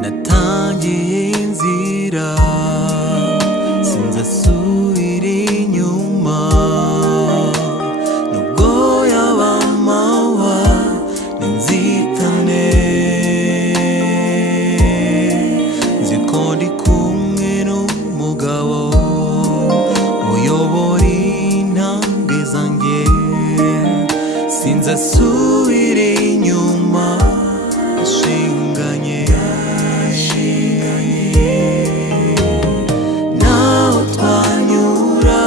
natangiye inzira sinzasubira inyuma, nubwo yaba amahwa n'inzitane, nzi ko ndi kumwe n'umugabo uyobora intambwe zanjye, sinzasubira inyuma, ashinganye naho twanyura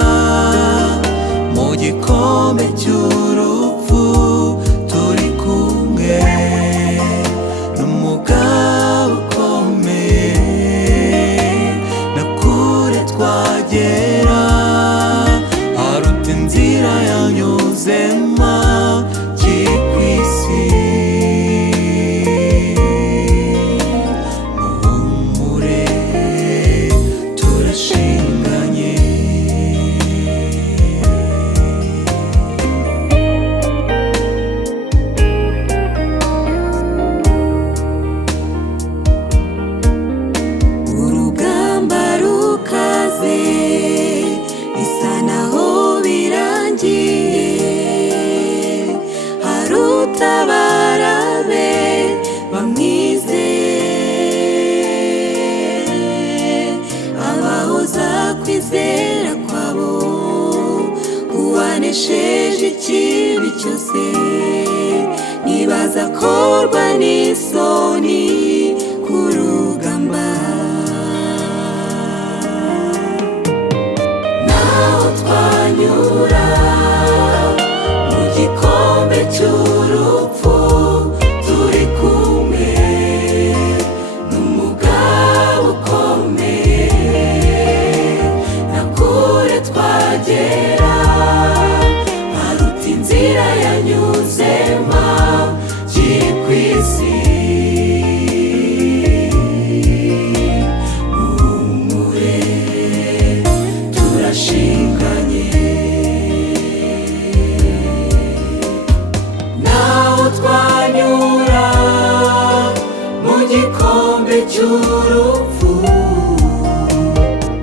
mu gikombe cy'urupfu, turi kumwe n'umugabo ukomeye, na kure twagera haruta inzira yanyuzemo kiri ku isi. Urugamba rukaze bisa naho birangiye, hari utabara be bamwizeye, abahoza kwizera kwabo uwanesheje ikibi cyose, ntibazakorwa n'isoni ku rugamba. Naho twanyura mu gikombe cy'urupfu, turi kumwe n'umugabo ukomeye, na kure twagera haruta inzira yanyuzemo kiri ku isi. Muhumure turashinganye, naho twanyura mu gikombe cy'urupfu,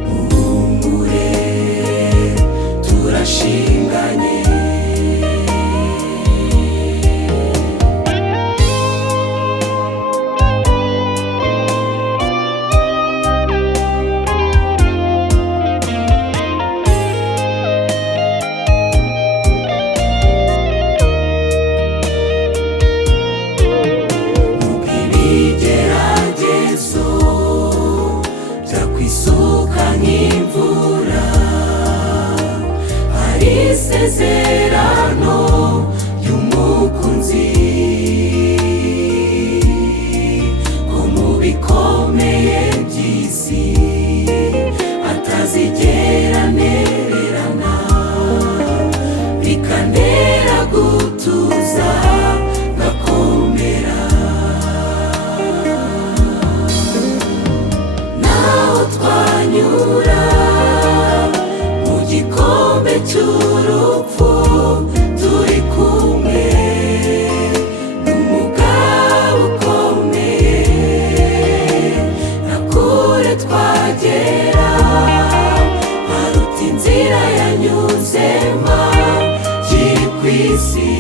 muhumure turashinganye. Nubwo ibigeragezo byakwisuka nk'imvura, hari isezerano ry'umukunzi ko mu bikomeye by'isi atazigera anererana, bikantera gutuza ngakomera. Naho twanyura mu gikombe cy'urupfu, turi kumwe n'umugabo ukomeye, na kure twagera haruta inzira yanyuzemo kiri ku isi.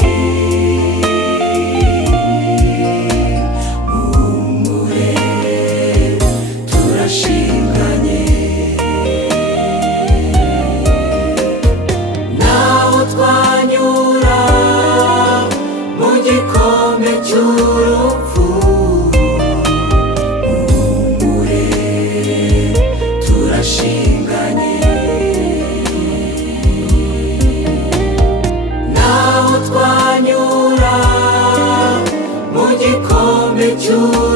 Muhumure turashinganye, naho twanyura mu gikombe cy'urupfu, muhumure turashinganye, naho twanyura mu gikombe cy'urupfu.